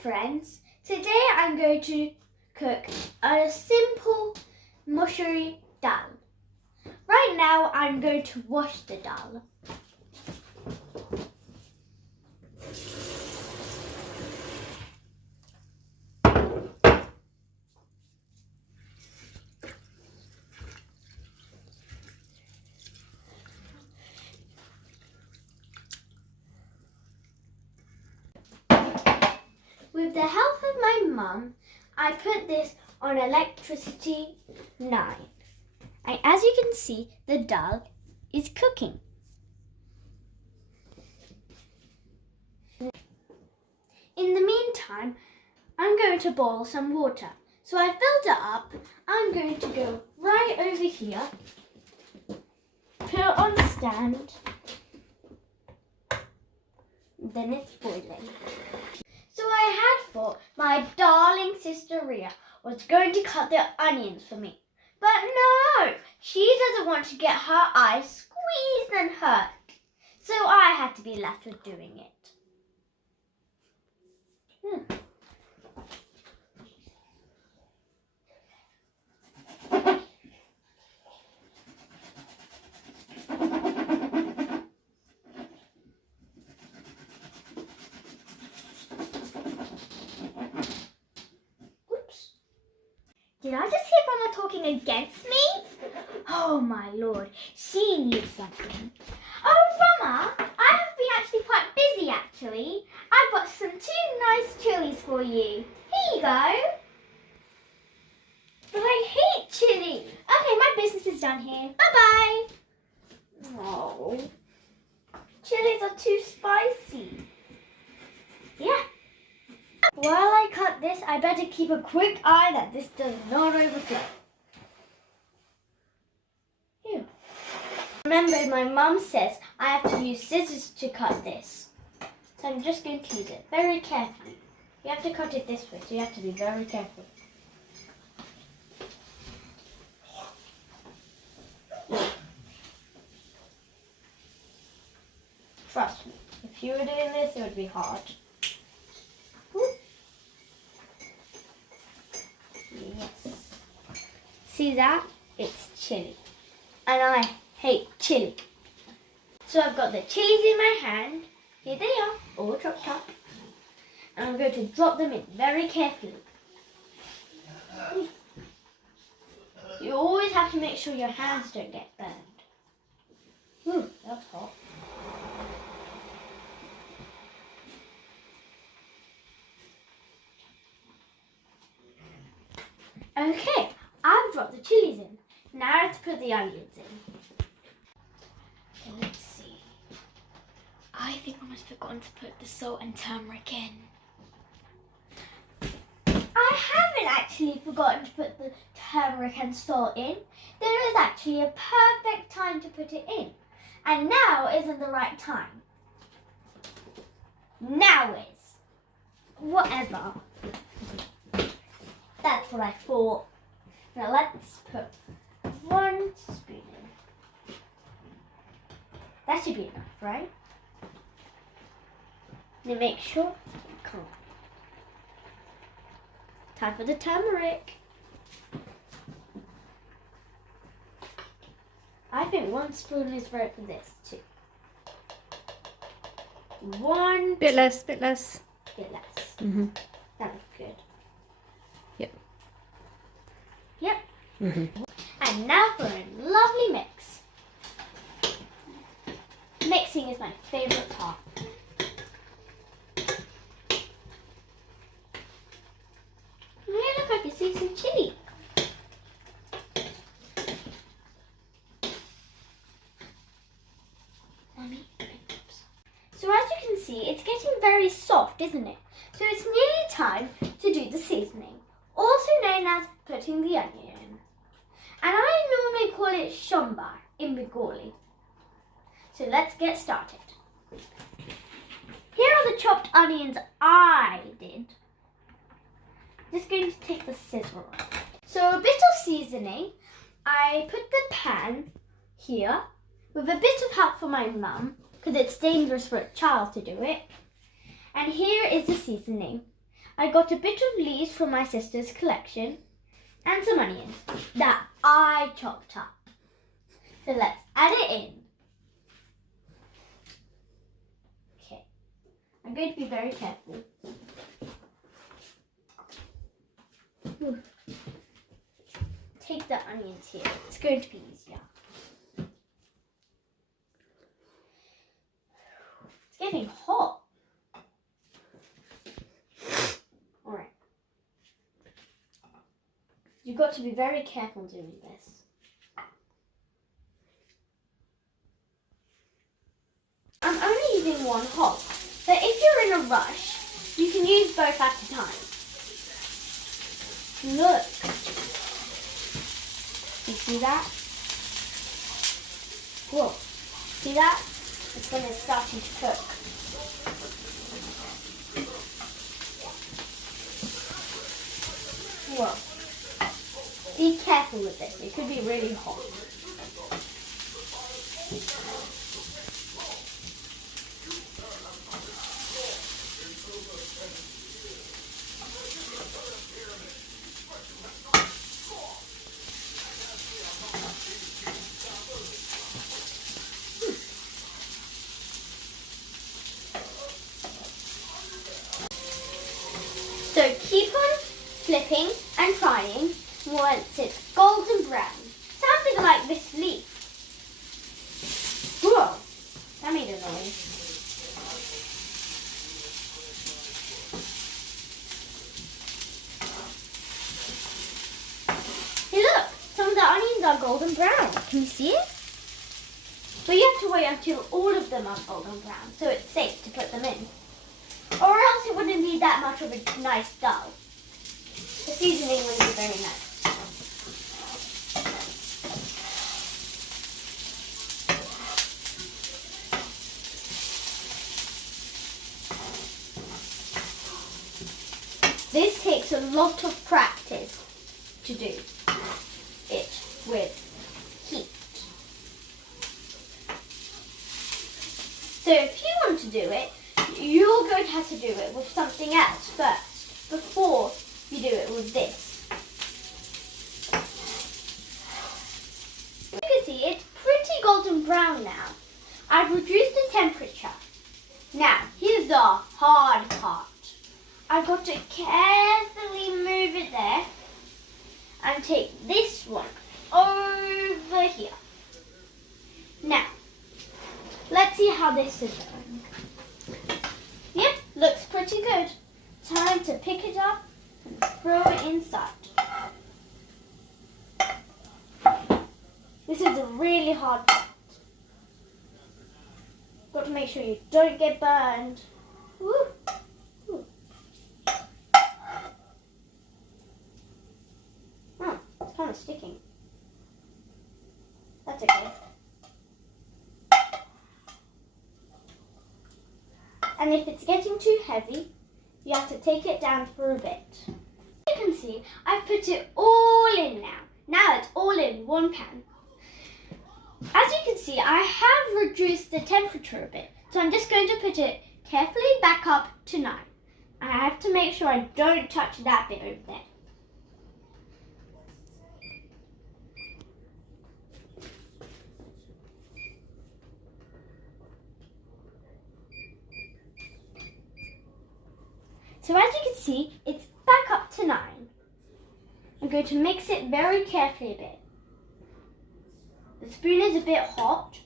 friends, today I'm going to cook a simple mushery dal. Right now I'm going to wash the dal. With the help of my mum, I put this on electricity 9. And as you can see, the dal is cooking. In the meantime, I'm going to boil some water. So I filled it up. I'm going to go right over here, put it on the stand, then it's boiling. So I had thought my darling sister Ria was going to cut the onions for me. But no, she doesn't want to get her eyes squeezed and hurt. So I had to be left with doing it. Did I just hear Roma talking against me? Oh my lord, she needs something. Oh Roma, I have been actually quite busy actually. I've got some 2 nice chilies for you. Here you go. But I hate chili. Okay, my business is done here. Bye bye. Oh, chilies are too spicy. Yeah. While I cut this, I better keep a quick eye that this does not overflow. Ew. Remember, my mum says I have to use scissors to cut this. So I'm just going to use it very carefully. You have to cut it this way, so you have to be very careful. Trust me, if you were doing this, it would be hard. Yes. See that? It's chili. And I hate chili. So I've got the chilies in my hand. Here they are, all chopped up. And I'm going to drop them in very carefully. You always have to make sure your hands don't get burned. Ooh, that's hot. Okay, I've dropped the chilies in. Now I have to put the onions in. Okay, let's see. I think I must have forgotten to put the salt and turmeric in. I haven't actually forgotten to put the turmeric and salt in. There is actually a perfect time to put it in. And now isn't the right time. Now is. Whatever. That's what I thought. Now let's put 1 spoon in. That should be enough, right? Now make sure. Come on. Time for the turmeric. I think 1 spoon is right for this too. 1. Bit less. Bit less. Mm-hmm. That looks good. Yep. Yep. Mm-hmm. And now for a lovely mix. Mixing is my favourite part. Hey, look, I can see some chili. So as you can see, it's getting very soft, isn't it? So it's nearly time to do the seasoning, also known as putting the onion in. And I normally call it shombar in Bengali. So let's get started. Here are the chopped onions I did. Just going to take the scissor off. So a bit of seasoning. I put the pan here with a bit of help from my mum because it's dangerous for a child to do it. And here is the seasoning. I got a bit of leaves from my sister's collection and some onions that I chopped up. So let's add it in. Okay, I'm going to be very careful. Take the onions here. It's going to be easier. It's getting hot. Alright. You've got to be very careful doing this. I'm only using one hop, but if you're in a rush, you can use both at a time. Look. You see that? Whoa. See that? It's when it's starting to cook. Whoa. Be careful with this. It could be really hot. So keep on flipping and frying once it's golden brown. Something like this leaf. Whoa, that made a noise. Hey look, some of the onions are golden brown. Can you see it? But you have to wait until all of them are golden brown so it's safe to put them in. Or else it wouldn't be that much of a nice dal. The seasoning wouldn't be very nice. This takes a lot of practice to do it with heat. So if you want to do it, you're going to have to do it with something else first, before you do it with this. You can see it's pretty golden brown now. I've reduced the temperature. Now, here's the hard part. I've got to carefully move it there and take this one over here. Now, let's see how this is going. Yep, looks pretty good. Time to pick it up and throw it inside. This is a really hard part. Got to make sure you don't get burned. Woo. Woo. Oh, it's kind of sticking. That's okay. And if it's getting too heavy, you have to take it down for a bit. You can see I've put it all in now. Now it's all in one pan. As you can see, I have reduced the temperature a bit. So I'm just going to put it carefully back up to 9. I have to make sure I don't touch that bit over there. So as you can see, it's back up to 9. I'm going to mix it very carefully a bit. The spoon is a bit hot.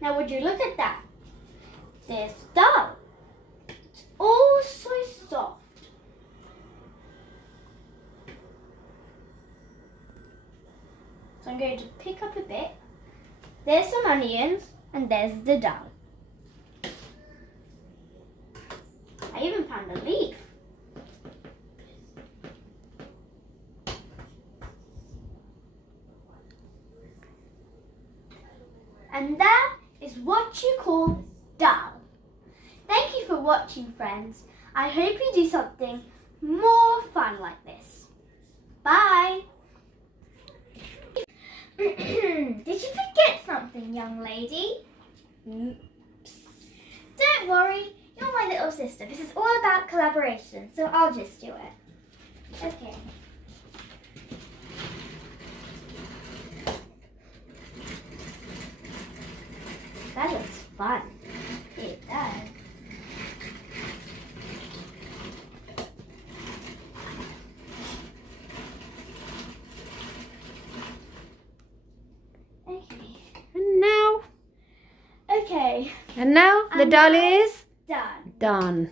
Now would you look at that? There's dal. It's all so soft. So I'm going to pick up a bit. There's some onions and there's the dal. I even found a leaf. And that is what you call dal. Thank you for watching, friends. I hope you do something more fun like this. Bye. Did you forget something, young lady? Don't worry, you're my little sister. This is all about collaboration, so I'll just do it. Okay. That looks fun. It does. Okay. And now. Okay. And now the And doll now- is Done. done.